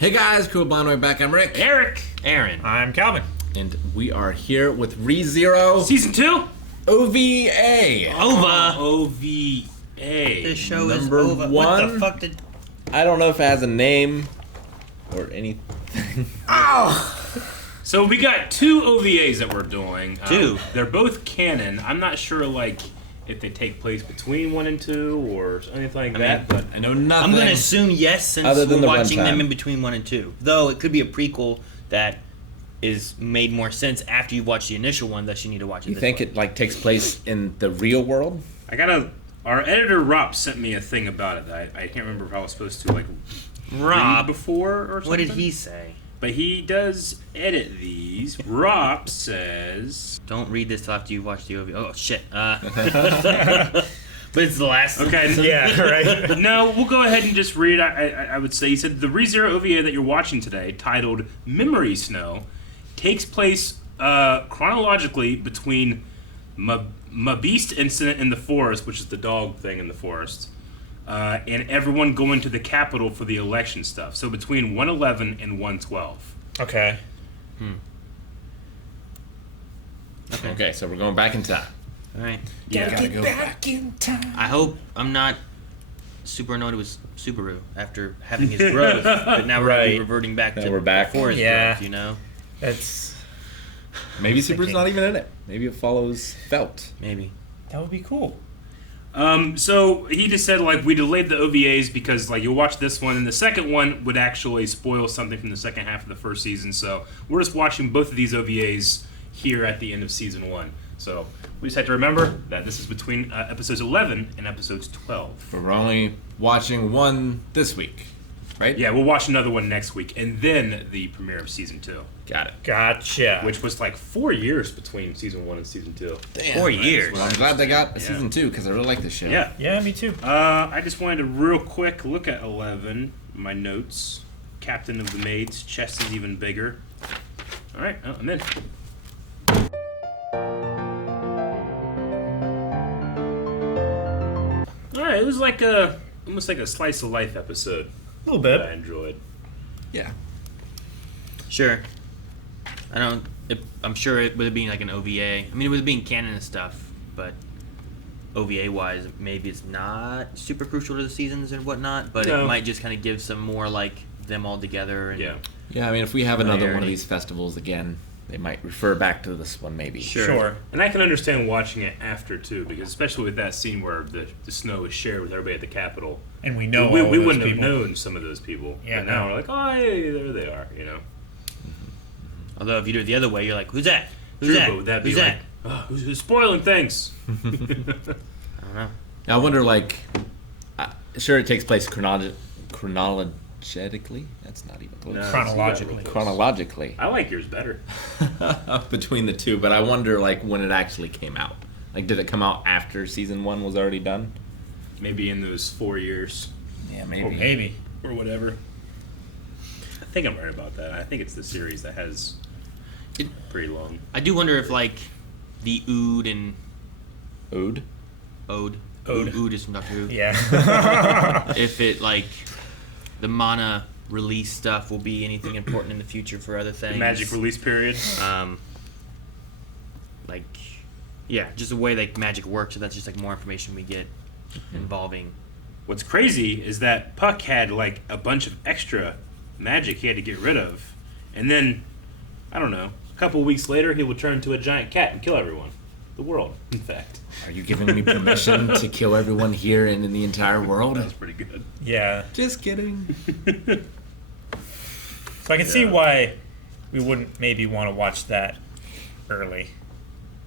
Hey guys, Cool Blind Way back. I'm Rick. Eric. Aaron. I'm Calvin. And we are here with ReZero Season 2? OVA. OVA. OVA. This show Number is OVA. What one. the fuck did... I don't know if it has a name or anything. So we got 2 OVAs that we're doing. Two. They're both canon. I'm not sure, if they take place between 1 and 2 or anything like that, but I know nothing. I'm going to assume yes, since Other than we're the watching runtime. them in between 1 and 2. Though it could be a prequel that is made more sense after you watch the initial one that you need to watch it You this think way. it takes place in the real world? our editor Rob sent me a thing about it. I can't remember if I was supposed to read Rob, before or something. what did he say? But he does edit these. Rob says... Don't read this till after you watch the OVA. Oh, shit. But it's the last... Okay. Yeah, right. No, we'll go ahead and just read. I would say he said the ReZero OVA that you're watching today, titled "Memory Snow," takes place chronologically between my beast incident in the forest, which is the dog thing in the forest, and everyone going to the Capitol for the election stuff. So between 111 and 112. Okay. Okay, so we're going back in time. All right. Yeah. Gotta go back in time. I hope I'm not super annoyed with Subaru after having his growth, but now we're going to be Right. reverting back Now to we're back. before his Yeah. growth, you know? That's Maybe Super's thinking. not even in it. Maybe it follows Felt. Maybe. that would be cool. So he just said we delayed the OVAs because you'll watch this one and the second one would actually spoil something from the second half of the first season. So we're just watching both of these OVAs here at the end of season 1. So we just have to remember that this is between episodes 11 and episodes 12. We're only watching one this week, right? Yeah, we'll watch another one next week and then the premiere of season 2, Got it. Gotcha. which was 4 years between season 1 and season 2. Damn, 4 years. Well, I'm glad they got a season 2 because I really like this show. Yeah. Yeah, me too. I just wanted to real quick look at 11, my notes. Captain of the Maids, chest is even bigger. All right, I'm in. All right, it was almost like a slice of life episode A little that I bit. enjoyed. Yeah. Sure. I'm sure it would have been like an OVA. I mean, it would have been canon and stuff, but OVA-wise, maybe it's not super crucial to the seasons and whatnot, but No. it might just kind of give some more, them all together. And Yeah. Yeah, I mean, if we have another one of Familiarity. these festivals again, they might refer back to this one maybe. Sure. And I can understand watching it after, too, because especially with that scene where the snow is shared with everybody at the Capitol. And we know we all those wouldn't people. have known some of those people. Yeah, But now no. we're like, oh, hey, there they are, you know. Although if you do it the other way, you're like, who's that? Who's True, that? but would that be Who's like, that? oh, who's spoiling things? I don't know. I wonder, sure, it takes place chronologically. That's not even close. No, it's Chronologically. not real close. Chronologically I like yours better. between the two, but I wonder, when it actually came out. Did it come out after season 1 was already done? Maybe in those 4 years Yeah, Maybe. or whatever. I think I'm right about that. I think it's the series that has pretty long. I do wonder if, the Ood and Ode? Ode. Ode. Ood is from Doctor Who. Yeah. If it, the mana release stuff will be anything important in the future for other things. The magic release period. Just the way magic works. So that's just more information we get involving. What's crazy is that Puck had a bunch of extra magic he had to get rid of, and then I don't know. A couple weeks later, he would turn into a giant cat and kill everyone. The world, in fact. Are you giving me permission to kill everyone here and in the entire world? That was pretty good. Yeah. Just kidding. So I can see why we wouldn't maybe want to watch that early.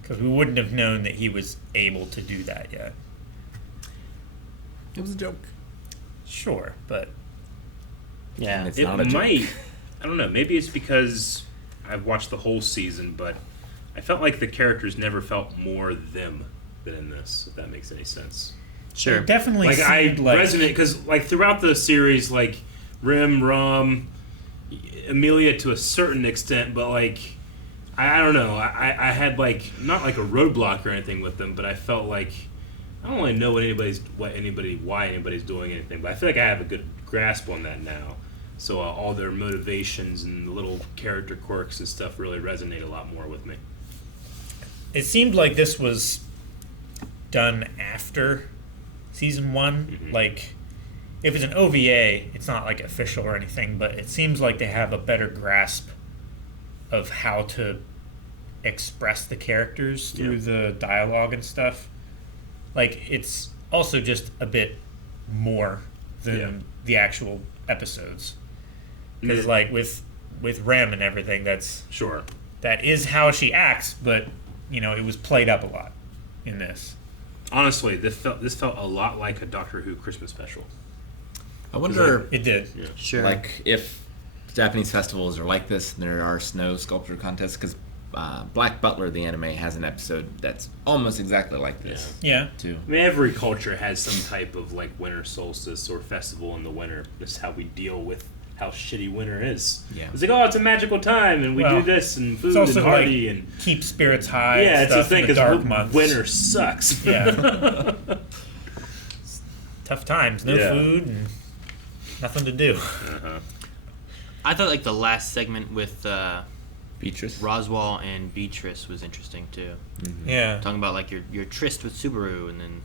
Because we wouldn't have known that he was able to do that yet. It was a joke. Sure, but Yeah. It's It not a joke. might. I don't know. Maybe it's because I've watched the whole season, but I felt like the characters never felt more them than in this. If that makes any sense. Sure. it definitely I seemed like resonate because throughout the series, Rim, Rom, Amelia to a certain extent, but I don't know. I had not a roadblock or anything with them, but I felt I don't really know why anybody's doing anything, but I feel like I have a good grasp on that now. So all their motivations and the little character quirks and stuff really resonate a lot more with me. It seemed like this was done after season 1. Mm-hmm. Like, if it's an OVA, it's not like official or anything, but it seems like they have a better grasp of how to express the characters through the dialogue and stuff. Like, it's also just a bit more than the actual episodes. Because, like, with Rem and everything, that is how she acts, but, you know, it was played up a lot in this. Honestly, this felt a lot like a Doctor Who Christmas special. I wonder, It did. Yeah. Sure. like, if Japanese festivals are like this and there are snow sculpture contests, because Black Butler, the anime, has an episode that's almost exactly like this, Yeah. too. I mean, every culture has some type of like winter solstice or festival in the winter. That's how we deal with how shitty winter is. Yeah. It's like, oh, it's a magical time, and we Well, do this and food It's also and party like and keep spirits high. yeah, and it's the stuff thing in the because dark months. winter sucks. Yeah. Tough times. No Yeah. food and nothing to do. Uh-huh. I thought like the last segment with Beatrice. Roswell and Beatrice was interesting too. Yeah. Talking about like your tryst with Subaru, and then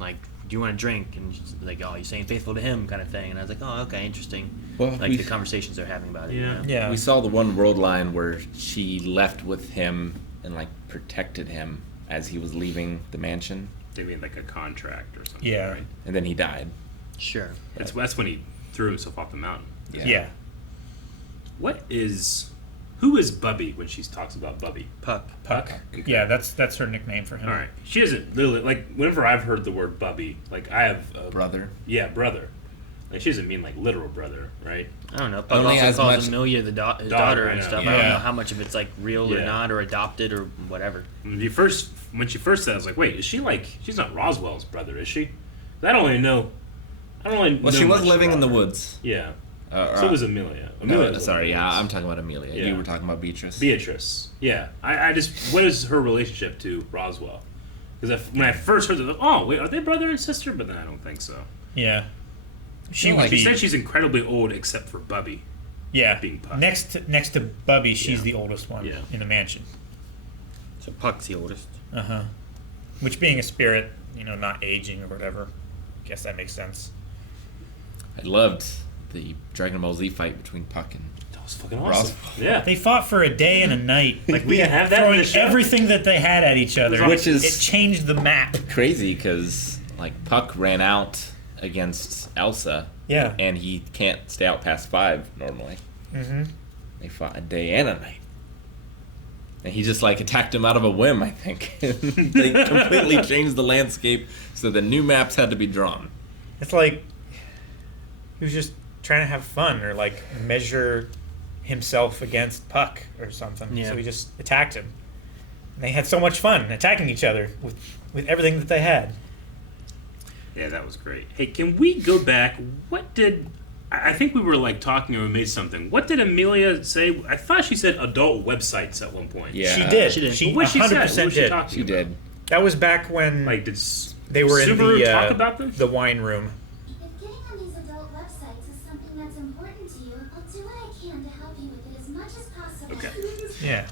like, do you want to drink? And she's like, oh, you're saying faithful to him, kind of thing. And I was like, oh, okay, interesting. Well, Like we- the conversations they're having about it. Yeah. You know? Yeah. We saw the one world line where she left with him and, like, protected him as he was leaving the mansion, They made like a contract or something. Yeah. Right? and then he died. Sure. That's when he threw himself off the mountain. Yeah. Who is Bubby when she talks about Bubby? Puck. Puck. Okay. Yeah, that's her nickname for him. All right. She doesn't literally like. Whenever I've heard the word Bubby, like I have a Brother. Yeah, brother. Like she doesn't mean like literal brother, right? I don't know. Puck Only also as calls much- Amelia his Daughter, daughter I and know. stuff. I Yeah. don't know how much of it's like real or Yeah. not, or adopted or whatever. When she first said, it, I was like, wait, is she like? She's not Roswell's brother, is she? I don't really know. Well, know she was much living in about the her. woods. Yeah. Or, So was Amelia. no, Amelia was sorry, in the yeah, woods. I'm talking about Amelia. Yeah. You were talking about Beatrice. Beatrice. Yeah. I just what is her relationship to Roswell? Because when I first heard it, oh wait, are they brother and sister? But then I don't think so. Yeah. She Well, would like, be. She said she's incredibly old except for Bubby. Yeah. being Puck. Next to Bubby, she's Yeah. the oldest one Yeah. in the mansion. So Puck's the oldest. Uh huh. Which, being a spirit, you know, not aging or whatever, I guess that makes sense. I loved the Dragon Ball Z fight between Puck and That was fucking awesome. Roswell. Yeah. They fought for a day and a night. Like We didn't have that in throwing the show? everything that they had at each other. Which is- it changed the map. crazy because, like, Puck ran out against Elsa, Yeah. and he can't stay out past 5 normally. Mm-hmm. They fought a day and a night. And he just, like, attacked him out of a whim, I think. They completely changed the landscape, so the new maps had to be drawn. It's like he was just trying to have fun or like measure himself against Puck or something. Yeah. So he just attacked him. And they had so much fun attacking each other with everything that they had. Yeah, that was great. Hey, can we go back? What did I think we were like talking or we made something? What did Amelia say? I thought she said adult websites at one point. Yeah. She did. She did. She What she 100% said? What was she did. talking She about? did. That was back when Like, did they were in Subaru the talk about them? the wine room. If getting on these adult websites is something that's important to you, I'll do what I can to help you with it as much as possible. Okay. Yeah.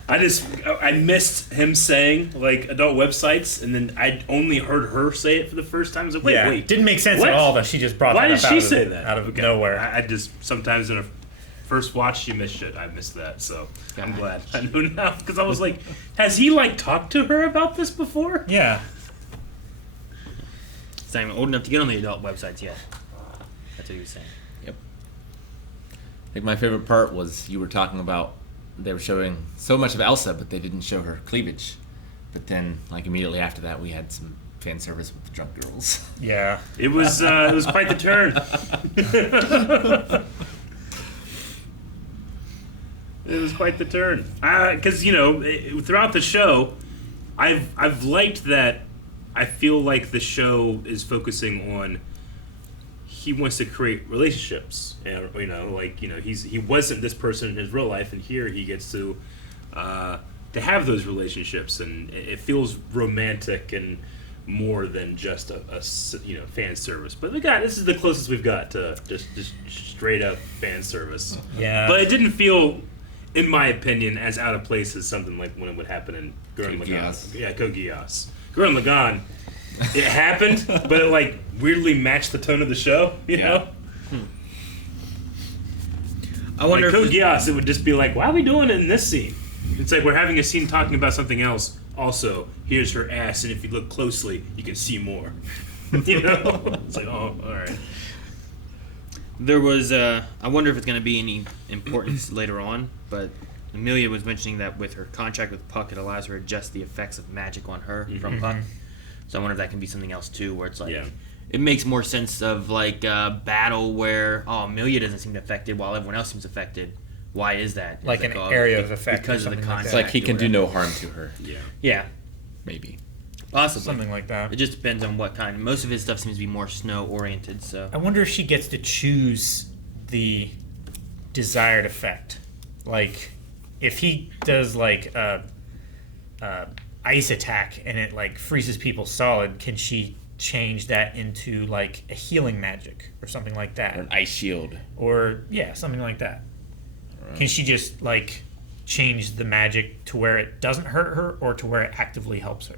I missed him saying like adult websites, and then I only heard her say it for the first time. I was like, wait, yeah. wait, Didn't make sense what? at all that she just brought Why that did up she out of, say that? out of Okay. nowhere. I just sometimes in a first watch she missed it. I missed that, so I'm glad I know now because I was like, has he like talked to her about this before? Yeah. He's not even old enough to get on the adult websites yet. That's what he was saying. Yep. I think my favorite part was you were talking about they were showing so much of Elsa, but they didn't show her cleavage. But then, like, immediately after that, we had some fan service with the drunk girls. Yeah. It was quite the turn. It was quite the turn. Because throughout the show, I've liked that. I feel like the show is focusing on. He wants to create relationships, and he wasn't this person in his real life, and here he gets to have those relationships, and it feels romantic and more than just a fan service. But this is the closest we've got to just straight up fan service. Yeah. But it didn't feel, in my opinion, as out of place as something like when it would happen in Gurren Code Lagann. Geass. Yeah, Code Geass. Gurren Lagann, it happened, but it like weirdly matched the tone of the show. You know. I wonder Like Code if Geass, it would just be like, why are we doing it in this scene? It's like we're having a scene talking about something else. Also, here's her ass, and if you look closely, you can see more. You know? It's like, oh, all right. there was. I wonder if it's going to be any importance later on. But Amelia was mentioning that with her contract with Puck, it allows her to adjust the effects of magic on her from Puck. So I wonder if that can be something else too, where it's like. Yeah. It makes more sense of like a battle where Amelia doesn't seem affected while everyone else seems affected. Why is that? Like It's an area of effect or because of the something like contract. It's like he can or do no whatever. harm to her. Yeah. Yeah, Maybe. possibly. Something like that. It just depends on what kind. Most of his stuff seems to be more snow oriented. So I wonder if she gets to choose the desired effect. Like, if he does like a ice attack and it like freezes people solid, can she change that into like a healing magic or something like Or that? an ice shield. Or yeah, something like that. Can she just like change the magic to where it doesn't hurt her or to where it actively helps her?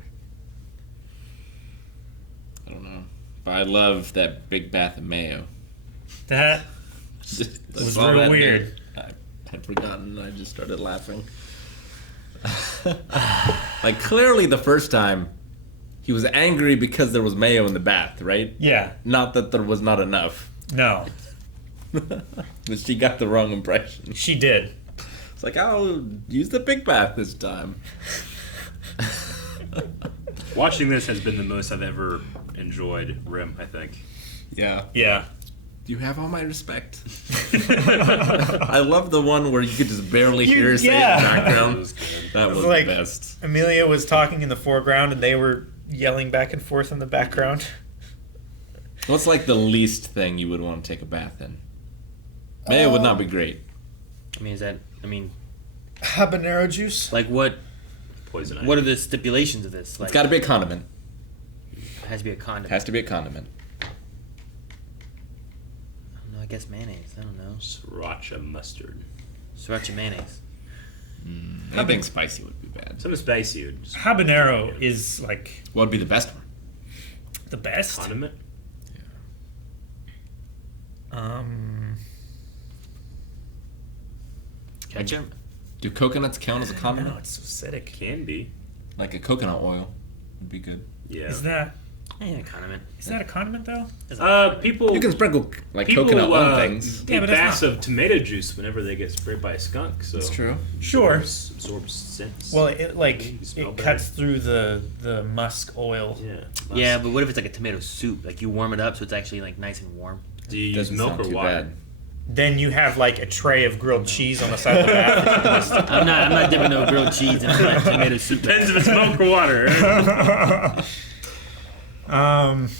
I don't know. But I love that big bath of mayo. That I was saw real that weird. name. I had forgotten. I just started laughing. Like, clearly the first time, he was angry because there was mayo in the bath, right? Yeah. Not that there was not enough. No. But she got the wrong impression. She did. It's like, I'll use the big bath this time. Watching this has been the most I've ever enjoyed Rim, I think. Yeah. Yeah. You have all my respect. I love the one where you could just barely hear her say in the yeah. That background. was good. That was like- the best. Amelia was talking in the foreground and they were yelling back and forth in the background. What's like the least thing you would want to take a bath in? Mayo would not be great. I mean, Habanero juice? like what? Poison What are the stipulations of this? Like, It's got to be a condiment. it has to be a condiment. Has to be a condiment. I don't know. I guess mayonnaise. I don't know. Sriracha mustard. Sriracha mayonnaise. Anything spicy would be bad. Something spicy. Would just Habanero is like What would be the best one? the best. condiment. Ketchup. Do coconuts count as a condiment? No, it's so acidic. Can be. Like a coconut oil would be good. Yeah. Is that Yeah, condiment. a condiment though? People. You can sprinkle like people, coconut on things. take Yeah, but that's baths not- of tomato juice whenever they get sprayed by a skunk. So That's true. Sure. Absorbs scents. Well, it like You smell it better. cuts through the musk oil. Yeah. Yeah, but what if it's like a tomato soup? Like you warm it up so it's actually like nice and warm. Do you use Doesn't milk sound or too water? bad. Then you have like a tray of grilled cheese on the side of the bath. I'm not dipping no grilled cheese in my tomato soup. Depends if it's milk or water.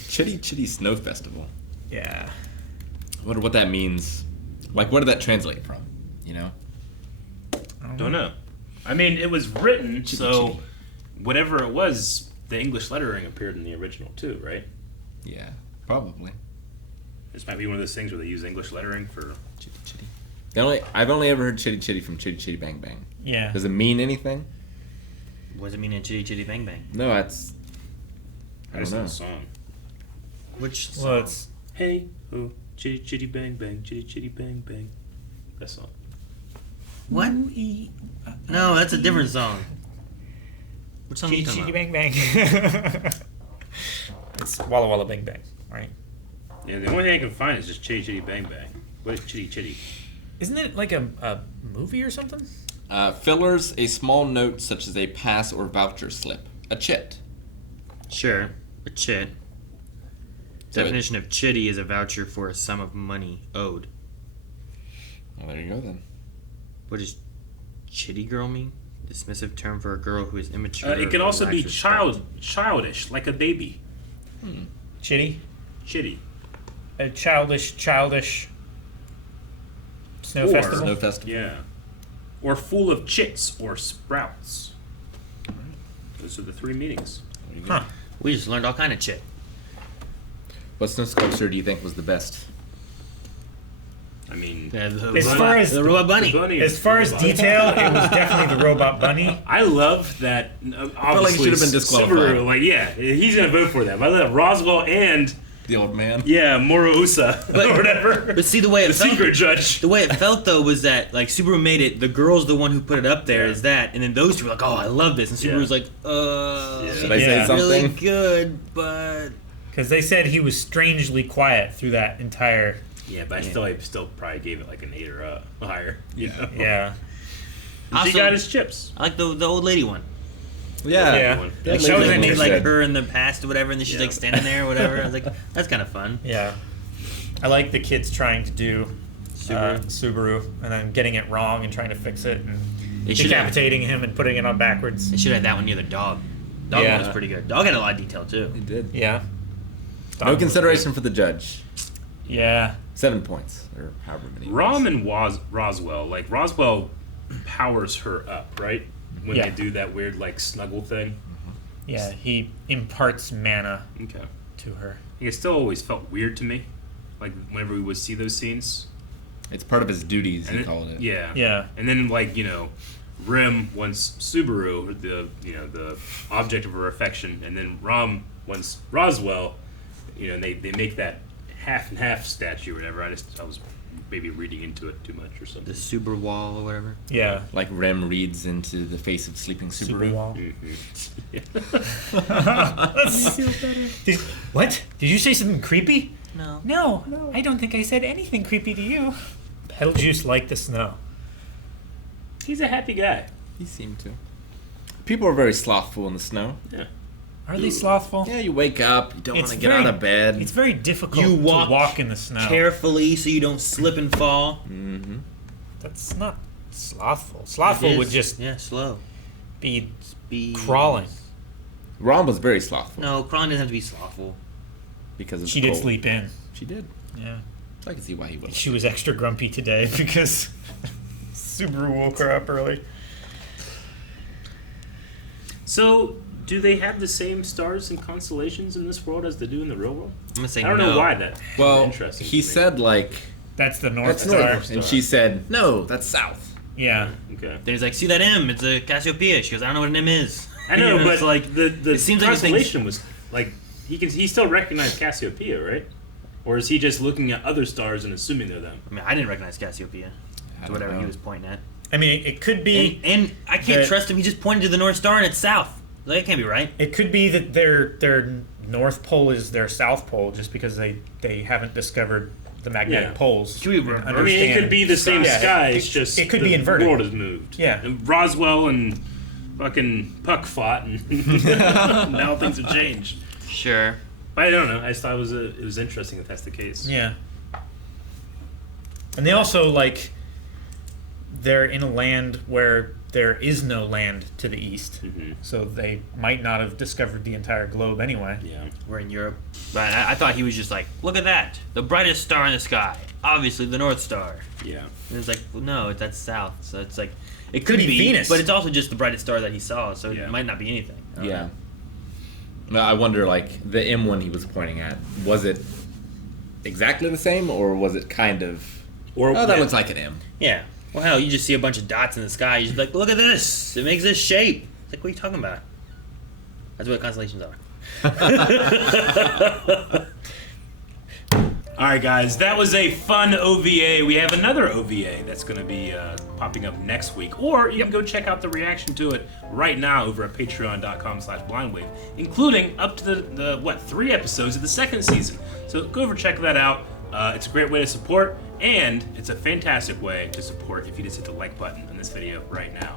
Chitty Snow Festival. Yeah. I wonder what that means. Like, where did that translate from? You know? Don't know. I mean, it was written, Chitty so chitty. whatever it was, the English lettering appeared in the original too, right? Yeah, probably. This might be one of those things where they use English lettering for. Chitty. I've only ever heard Chitty from Chitty Bang Bang. Yeah. Does it mean anything? What does it mean in Chitty Chitty Bang Bang? No, that's. I just don't know know. the song. Which song? Well, it's Hey, oh, chitty chitty bang bang, chitty chitty bang bang. That song. What? No, that's a different song. What song are you Chitty talking Chitty about? Bang Bang. It's Walla Walla Bang Bang, right? Yeah, the only thing I can find is just chitty chitty bang bang. What is chitty chitty? Isn't it like a movie or something? Fillers, a small note such as a pass or voucher slip. A chit. Sure, a chit. So Definition of chitty is a voucher for a sum of money owed. Well, there you go then. What does chitty girl mean? Dismissive term for a girl who is immature. It can or also be lacks respect. childish, like a baby. Chitty? Chitty. A childish snow Or- festival? Snow Festival. Yeah. Or full of chits or sprouts. Those are the three meanings. There you go. Huh. We just learned all kind of shit. What snow sculpture do you think was the best? I mean, The robot bunny. As far as detail, it was definitely the robot bunny. I love that. Obviously, like he should have been disqualified. Subaru, like, yeah, he's gonna vote for that. But I love Roswell and The old man. Moro Usa or whatever. But see, the way it The felt, secret judge. the way it felt though was that like Subaru made it. The girl's the one who put it up there. Is that, and then those two were like, "Oh, I love this," and Subaru's like, Should I say Yeah. something? really good, but Because they said he was strangely quiet through that entire. Yeah, but I still probably gave it like an 8 or higher. You know? Yeah. She Also- got his chips. I like the old lady one. Yeah. Yeah. Like That she lady was one made was like good. her in the past or whatever, and then she's Yeah. like standing there or whatever. I was like, that's kind of fun. Yeah. I like the kids trying to do Subaru and then getting it wrong and trying to fix it and They should have. decapitating him and putting it on backwards. They should have that one near the dog. Dog Yeah. one was pretty good. Dog had a lot of detail too. He did. Yeah. No consideration for the judge. Yeah. 7 points, or however many. it Rom was. and Roswell, like Roswell powers her up, right? When Yeah. they do that weird like snuggle thing. Yeah. He imparts mana Okay. to her. It still always felt weird to me, like whenever we would see those scenes. It's part of his duties, he And called it. Yeah. Yeah. And then like Rim wants Subaru, the object of her affection, and then Rom wants Roswell. And they make that half and half statue or whatever. I was maybe reading into it too much or The something. Subaru wall or whatever. Yeah. Like Rem reads into the face of sleeping Subaru. Super wall. Mhm. What? Did you say something creepy? No. No, I don't think I said anything creepy to you. Betelgeuse liked the snow. He's a happy guy. He seemed to. People are very slothful in the snow. Yeah. Are they slothful? Yeah, you wake up, you don't want It's to get very- out of bed. It's very difficult You to walk walk in the snow. Carefully so you don't slip and fall. Mm-hmm. That's not slothful. Slothful It is. would just slow. be Be crawling. Rom was very slothful No, crawling doesn't have to be slothful. because of She the did cold. sleep in. She did. Yeah. So I can see why he was. She was extra grumpy today because Subaru woke her up early. So, do they have the same stars and constellations in this world as they do in the real world? I'm gonna say I don't no. know why that. Well, interesting. he to me. said like That's the North that's Star. north, and she said no, that's south. Yeah. Okay. Then he's like, see that M? It's a Cassiopeia. She goes, I don't know what an M is. I know, You but it's like the it seems like the things- constellation was like he still recognized Cassiopeia, right? Or is he just looking at other stars and assuming they're them? I mean, I didn't recognize Cassiopeia. I To whatever don't he know. was pointing at. I mean, it could be. And I can't that- trust him. He just pointed to the North Star and it's south. Like, that can't be right. It could be that their North Pole is their South Pole, just because they haven't discovered the magnetic Yeah. poles. Could be and reversed. I mean, it could be the same Yeah, sky. it- It's just it could the be inverted. world has moved. Yeah. And Roswell and fucking Puck fought, and now things have changed. Sure. But I don't know. I just thought it was interesting if that's the case. Yeah. And they also they're in a land where there is no land to the east, Mhm. so they might not have discovered the entire globe anyway. Yeah. We're in Europe. But I thought he was just like, look at that. The brightest star in the sky. Obviously the North Star. Yeah. And it's like, well, no, that's south. So it's like, it Could could be be Venus. but it's also just the brightest star that he saw. So Yeah. it might not be anything. I don't Yeah. know. Well, I wonder, like the M one he was pointing at, was it exactly the same, or was it kind of? Or Oh, that looks like an M. Yeah. Well, hell, you just see a bunch of dots in the sky. You're just like, look at this. It makes this shape. It's like, what are you talking about? That's what constellations are. All right, guys, that was a fun OVA. We have another OVA that's going to be popping up next week, or you can go check out the reaction to it right now over at patreon.com/blindwave, including up to the 3 episodes of the second season. So go over, check that out. It's a great way to support, and it's a fantastic way to support if you just hit the like button on this video right now.